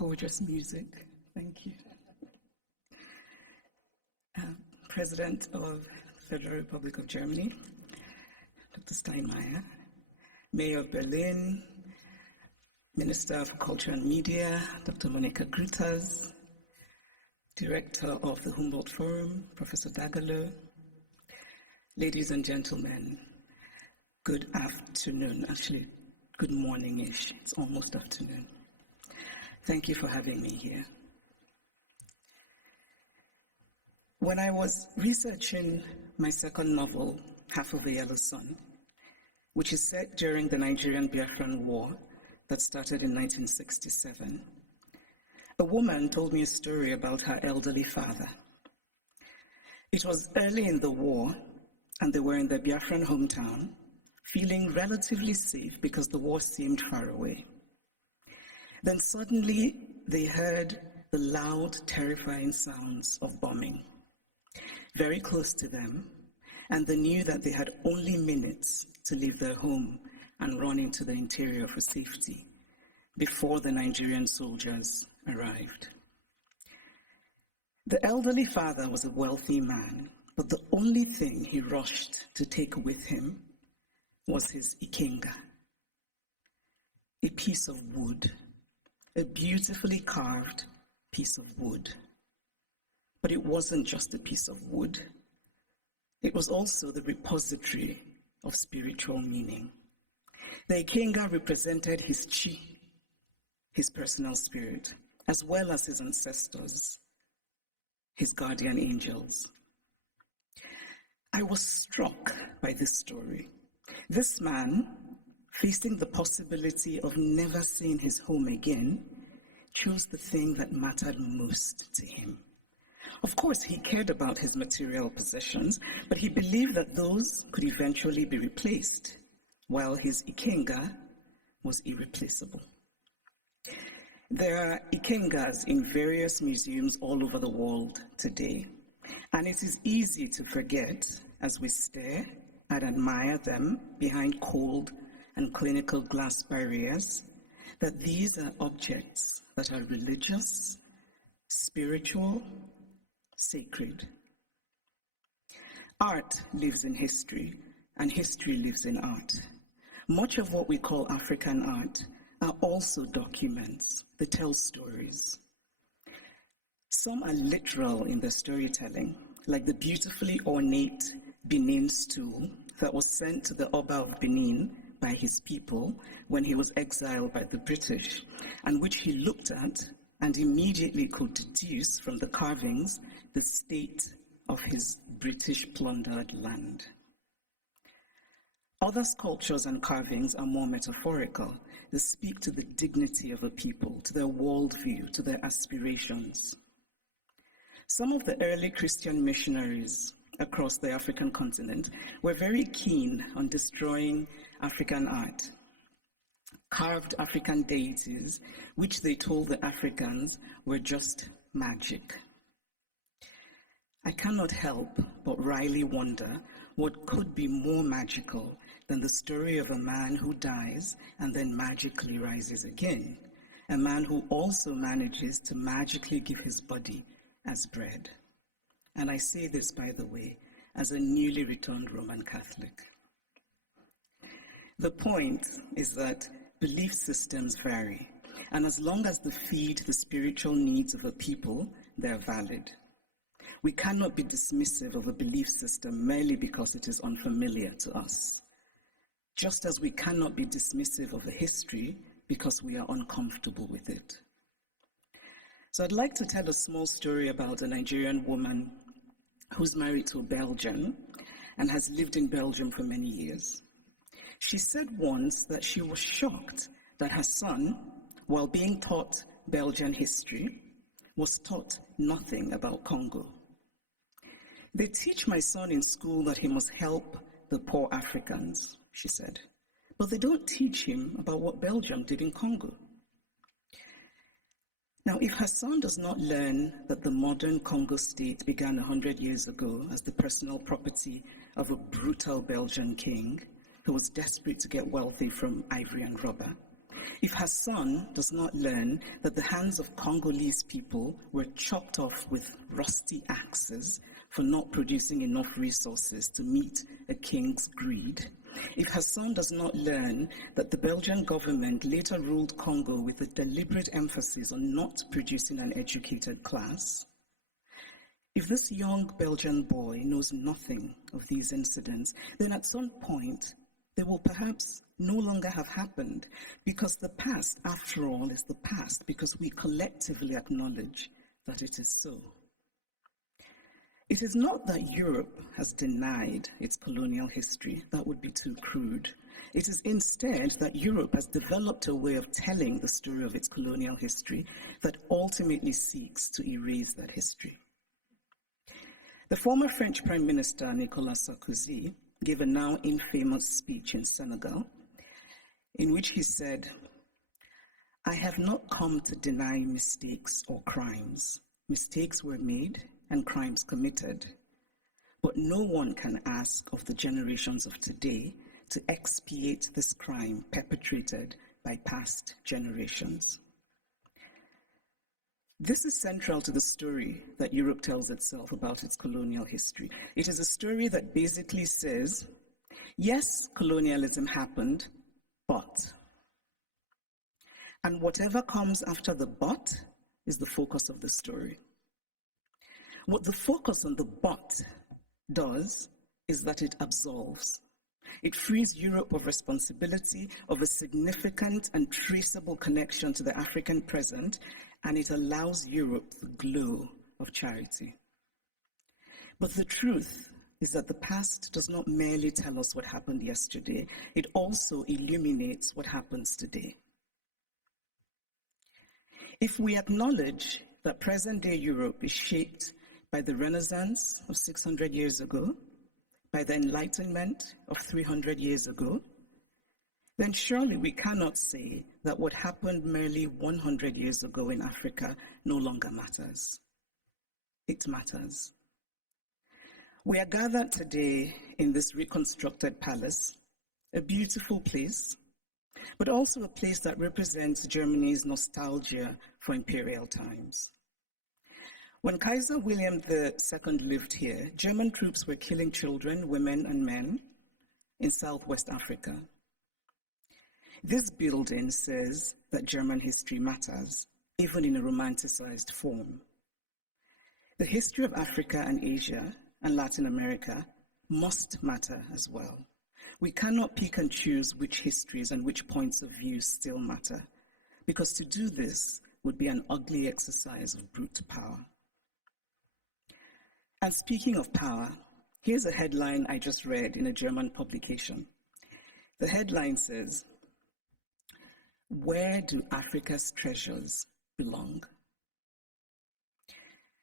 gorgeous music. Thank you. President of the Federal Republic of Germany, Dr. Steinmeier, Mayor of Berlin, Minister for Culture and Media, Dr. Monica Grütters, Director of the Humboldt Forum, Professor Dagalo, ladies and gentlemen, good afternoon. Actually, good morning-ish. It's almost afternoon. Thank you for having me here. When I was researching my second novel, Half of a Yellow Sun, which is set during the Nigerian Biafran War that started in 1967, a woman told me a story about her elderly father. It was early in the war, and they were in their Biafran hometown, feeling relatively safe because the war seemed far away. Then suddenly they heard the loud, terrifying sounds of bombing very close to them, and they knew that they had only minutes to leave their home and run into the interior for safety before the Nigerian soldiers arrived. The elderly father was a wealthy man, but the only thing he rushed to take with him was his ikenga, a piece of wood, a beautifully carved piece of wood. But it wasn't just a piece of wood. It was also the repository of spiritual meaning. The ikenga represented his chi, his personal spirit, as well as his ancestors, his guardian angels. I was struck by this story. This man, facing the possibility of never seeing his home again, chose the thing that mattered most to him. Of course, he cared about his material possessions, but he believed that those could eventually be replaced, while his ikenga was irreplaceable. There are ikengas in various museums all over the world today, and it is easy to forget as we stare and admire them behind cold and clinical glass barriers that these are objects that are religious, spiritual, sacred. Art lives in history, and history lives in art. Much of what we call African art are also documents that tell stories. Some are literal in their storytelling, like the beautifully ornate Benin stool that was sent to the Oba of Benin by his people when he was exiled by the British, and which he looked at and immediately could deduce from the carvings the state of his British plundered land. Other sculptures and carvings are more metaphorical. They speak to the dignity of a people, to their worldview, to their aspirations. Some of the early Christian missionaries across the African continent were very keen on destroying African art. Carved African deities, which they told the Africans were just magic. I cannot help but wryly wonder what could be more magical than the story of a man who dies and then magically rises again, a man who also manages to magically give his body as bread. And I say this, by the way, as a newly returned Roman Catholic. The point is that belief systems vary, and as long as they feed the spiritual needs of a people, they're valid. We cannot be dismissive of a belief system merely because it is unfamiliar to us, just as we cannot be dismissive of a history because we are uncomfortable with it. So I'd like to tell a small story about a Nigerian woman who's married to a Belgian and has lived in Belgium for many years. She said once that she was shocked that her son, while being taught Belgian history, was taught nothing about Congo. They teach my son in school that he must help the poor Africans, she said, but they don't teach him about what Belgium did in Congo. Now, if her son does not learn that the modern Congo state began 100 years ago as the personal property of a brutal Belgian king who was desperate to get wealthy from ivory and rubber, If Hassan does not learn that the hands of Congolese people were chopped off with rusty axes for not producing enough resources to meet a king's greed, if Hassan does not learn that the Belgian government later ruled Congo with a deliberate emphasis on not producing an educated class, if this young Belgian boy knows nothing of these incidents, then at some point they will perhaps no longer have happened, because the past, after all, is the past, because we collectively acknowledge that it is so. It is not that Europe has denied its colonial history. That would be too crude. It is instead that Europe has developed a way of telling the story of its colonial history that ultimately seeks to erase that history. The former French Prime Minister, Nicolas Sarkozy, gave a now infamous speech in Senegal, in which he said, "I have not come to deny mistakes or crimes. Mistakes were made and crimes committed, but no one can ask of the generations of today to expiate this crime perpetrated by past generations." This is central to the story that Europe tells itself about its colonial history. It is a story that basically says, yes, colonialism happened, but. And whatever comes after the but is the focus of the story. What the focus on the but does is that it absolves. It frees Europe of responsibility, of a significant and traceable connection to the African present, and it allows Europe the glow of charity. But the truth is that the past does not merely tell us what happened yesterday, it also illuminates what happens today. If we acknowledge that present-day Europe is shaped by the Renaissance of 600 years ago, by the Enlightenment of 300 years ago, then surely we cannot say that what happened merely 100 years ago in Africa no longer matters. It matters. We are gathered today in this reconstructed palace, a beautiful place, but also a place that represents Germany's nostalgia for imperial times. When Kaiser William II lived here, German troops were killing children, women, and men in Southwest Africa. This building says that German history matters, even in a romanticized form. The history of Africa and Asia and Latin America must matter as well. We cannot pick and choose which histories and which points of view still matter, because to do this would be an ugly exercise of brute power. And speaking of power, here's a headline I just read in a German publication. The headline says, "Where do Africa's treasures belong?"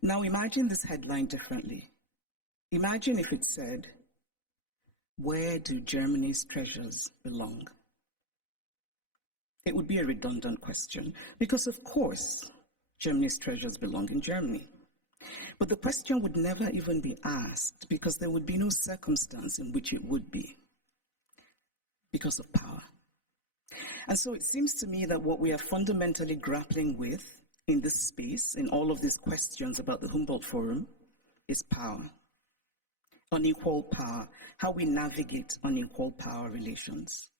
Now imagine this headline differently. Imagine if it said, "Where do Germany's treasures belong?" It would be a redundant question, because of course, Germany's treasures belong in Germany. But the question would never even be asked, because there would be no circumstance in which it would be, because of power. And so it seems to me that what we are fundamentally grappling with in this space, in all of these questions about the Humboldt Forum, is power. Unequal power, how we navigate unequal power relations.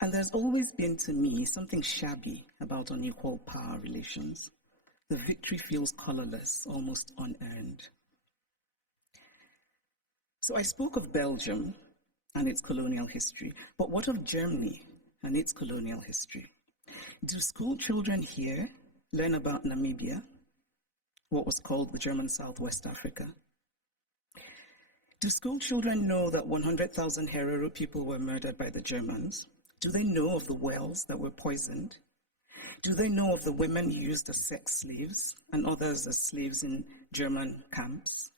And there's always been, to me, something shabby about unequal power relations. The victory feels colorless, almost unearned. So I spoke of Belgium and its colonial history, but what of Germany and its colonial history? Do school children here learn about Namibia, what was called the German Southwest Africa? Do school children know that 100,000 Herero people were murdered by the Germans? Do they know of the wells that were poisoned? Do they know of the women used as sex slaves and others as slaves in German camps?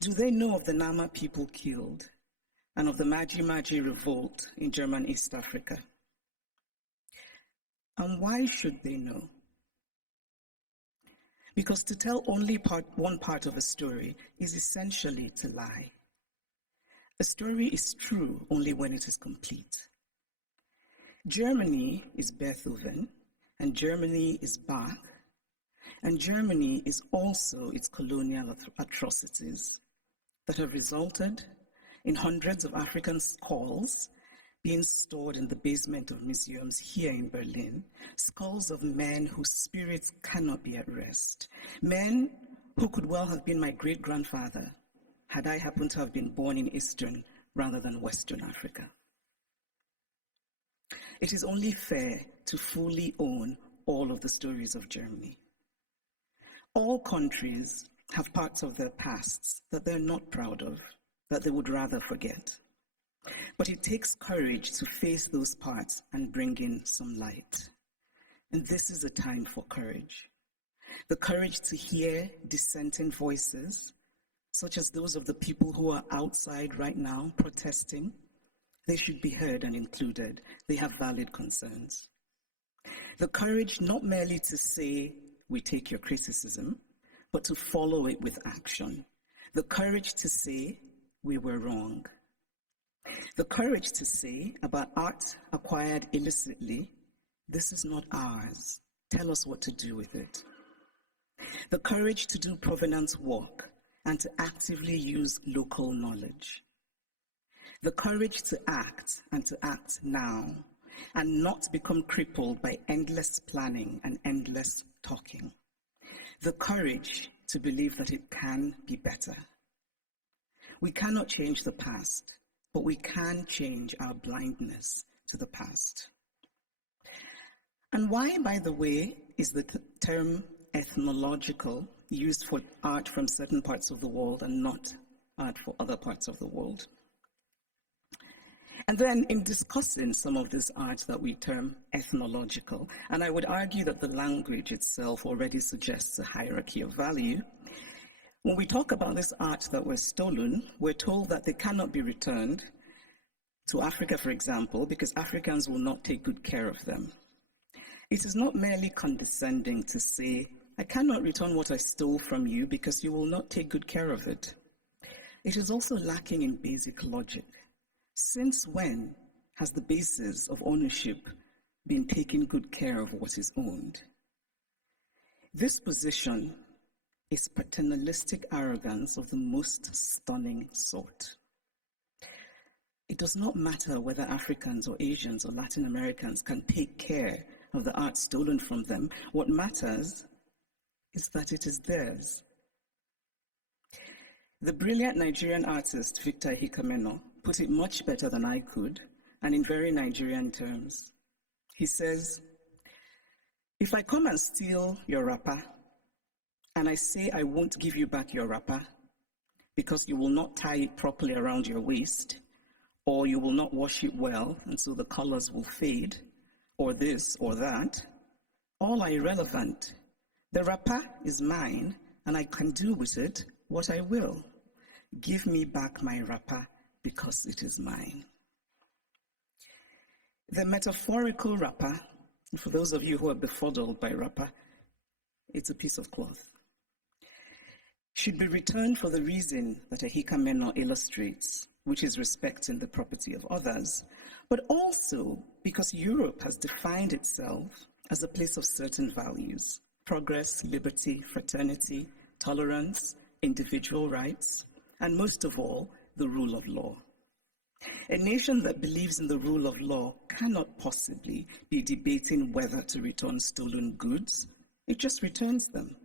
Do they know of the Nama people killed and of the Maji revolt in German East Africa? And why should they know? Because to tell only one part of a story is essentially to lie. A story is true only when it is complete. Germany is Beethoven, and Germany is Bach, and Germany is also its colonial atrocities that have resulted in hundreds of African skulls being stored in the basement of museums here in Berlin, skulls of men whose spirits cannot be at rest, men who could well have been my great-grandfather had I happened to have been born in Eastern rather than Western Africa. It is only fair to fully own all of the stories of Germany. All countries have parts of their pasts that they're not proud of, that they would rather forget. But it takes courage to face those parts and bring in some light. And this is a time for courage. The courage to hear dissenting voices, such as those of the people who are outside right now protesting. They should be heard and included. They have valid concerns. The courage not merely to say, we take your criticism, but to follow it with action. The courage to say, we were wrong. The courage to say about art acquired illicitly, this is not ours. Tell us what to do with it. The courage to do provenance work and to actively use local knowledge. The courage to act and to act now and not become crippled by endless planning and endless talking. The courage to believe that it can be better. We cannot change the past, but we can change our blindness to the past. And why, by the way, is the term ethnological used for art from certain parts of the world and not art for other parts of the world? And then in discussing some of this art that we term ethnological, and I would argue that the language itself already suggests a hierarchy of value, when we talk about this art that was stolen, we're told that they cannot be returned to Africa, for example, because Africans will not take good care of them. It is not merely condescending to say, I cannot return what I stole from you because you will not take good care of it. It is also lacking in basic logic. Since when has the basis of ownership been taking good care of what is owned? This position is paternalistic arrogance of the most stunning sort. It does not matter whether Africans or Asians or Latin Americans can take care of the art stolen from them. What matters is that it is theirs. The brilliant Nigerian artist Victor Hikameno put it much better than I could, and in very Nigerian terms. He says, if I come and steal your wrapper, and I say I won't give you back your wrapper because you will not tie it properly around your waist, or you will not wash it well, and so the colors will fade, or this or that, all are irrelevant. The wrapper is mine, and I can do with it what I will. Give me back my wrapper because it is mine. The metaphorical wrapper, for those of you who are befuddled by wrapper, it's a piece of cloth, should be returned for the reason that a Hikameno illustrates, which is respecting the property of others, but also because Europe has defined itself as a place of certain values: progress, liberty, fraternity, tolerance, individual rights, and most of all, the rule of law. A nation that believes in the rule of law cannot possibly be debating whether to return stolen goods. It just returns them.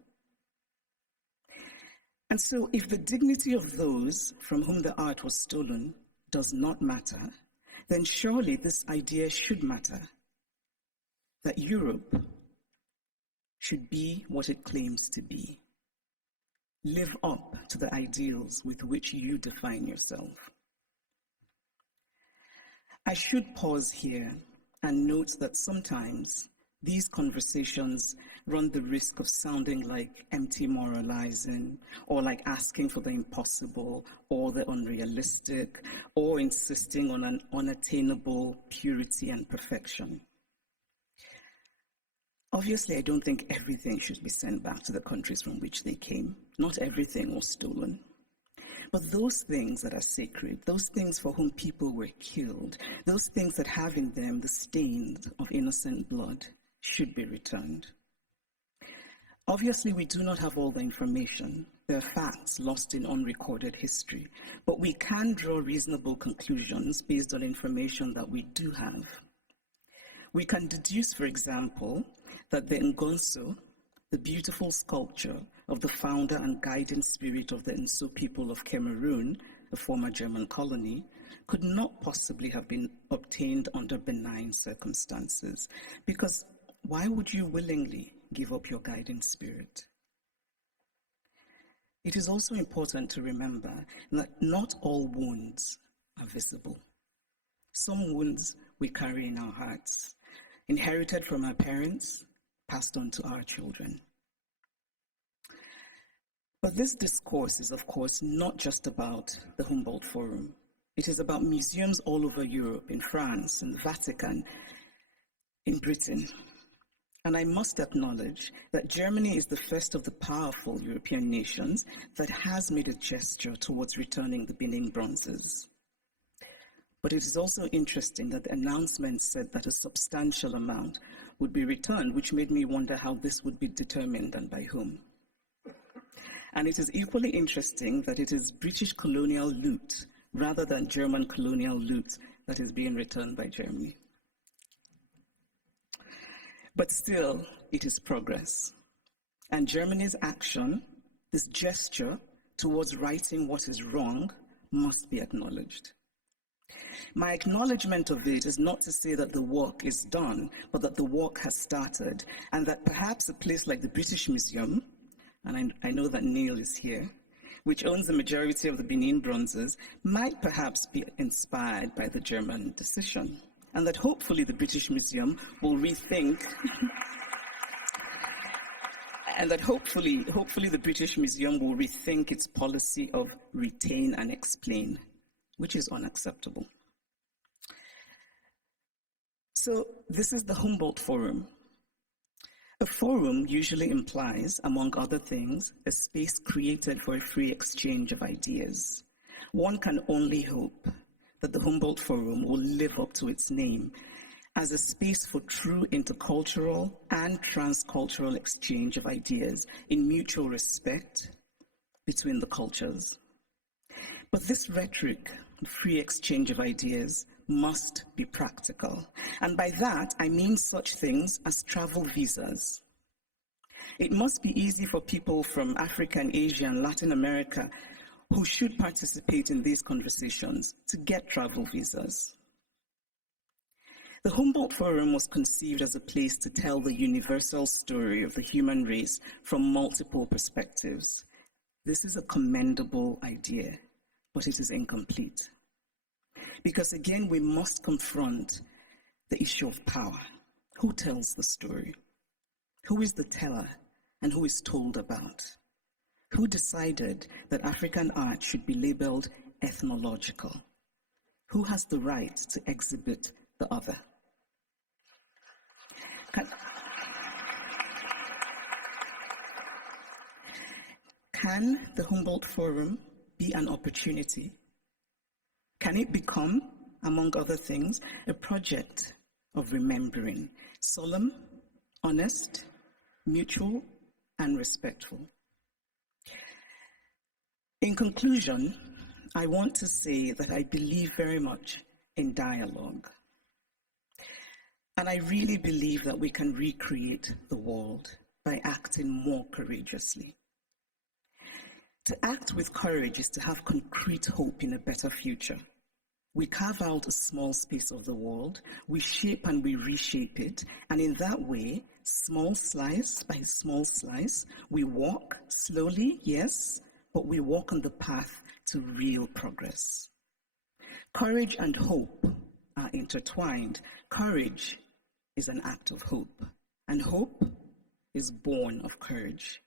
And so if the dignity of those from whom the art was stolen does not matter, then surely this idea should matter, that Europe should be what it claims to be. Live up to the ideals with which you define yourself. I should pause here and note that sometimes these conversations run the risk of sounding like empty moralizing, or like asking for the impossible or the unrealistic, or insisting on an unattainable purity and perfection. Obviously, I don't think everything should be sent back to the countries from which they came. Not everything was stolen. But those things that are sacred, those things for whom people were killed, those things that have in them the stains of innocent blood should be returned. Obviously, we do not have all the information. There are facts lost in unrecorded history, but we can draw reasonable conclusions based on information that we do have. We can deduce, for example, that the Ngonso, the beautiful sculpture of the founder and guiding spirit of the Nso people of Cameroon, a former German colony, could not possibly have been obtained under benign circumstances, because why would you willingly give up your guiding spirit? It is also important to remember that not all wounds are visible. Some wounds we carry in our hearts, inherited from our parents, passed on to our children. But this discourse is, of course, not just about the Humboldt Forum. It is about museums all over Europe, in France, in the Vatican, in Britain. And I must acknowledge that Germany is the first of the powerful European nations that has made a gesture towards returning the Benin bronzes. But it is also interesting that the announcement said that a substantial amount would be returned, which made me wonder how this would be determined and by whom. And it is equally interesting that it is British colonial loot rather than German colonial loot that is being returned by Germany. But still, it is progress. And Germany's action, this gesture towards righting what is wrong, must be acknowledged. My acknowledgement of it is not to say that the work is done, but that the work has started, and that perhaps a place like the British Museum, and I know that Neil is here, which owns the majority of the Benin bronzes, might perhaps be inspired by the German decision, and that hopefully the British Museum will rethink, and that hopefully the British Museum will rethink its policy of retain and explain, which is unacceptable. So this is the Humboldt Forum. A forum usually implies, among other things, a space created for a free exchange of ideas. One can only hope that the Humboldt Forum will live up to its name as a space for true intercultural and transcultural exchange of ideas in mutual respect between the cultures. But this rhetoric, free exchange of ideas, must be practical. And by that, I mean such things as travel visas. It must be easy for people from Africa and Asia and Latin America who should participate in these conversations to get travel visas. The Humboldt Forum was conceived as a place to tell the universal story of the human race from multiple perspectives. This is a commendable idea, but it is incomplete. Because again, we must confront the issue of power. Who tells the story? Who is the teller and who is told about? Who decided that African art should be labeled ethnological? Who has the right to exhibit the other? Can the Humboldt Forum be an opportunity? Can it become, among other things, a project of remembering, solemn, honest, mutual, and respectful? In conclusion, I want to say that I believe very much in dialogue. And I really believe that we can recreate the world by acting more courageously. To act with courage is to have concrete hope in a better future. We carve out a small space of the world, we shape and we reshape it, and in that way, small slice by small slice, we walk slowly, yes, but we walk on the path to real progress. Courage and hope are intertwined. Courage is an act of hope, and hope is born of courage.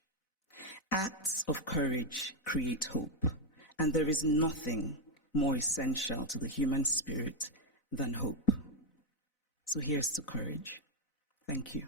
Acts of courage create hope, and there is nothing more essential to the human spirit than hope. So here's to courage. Thank you.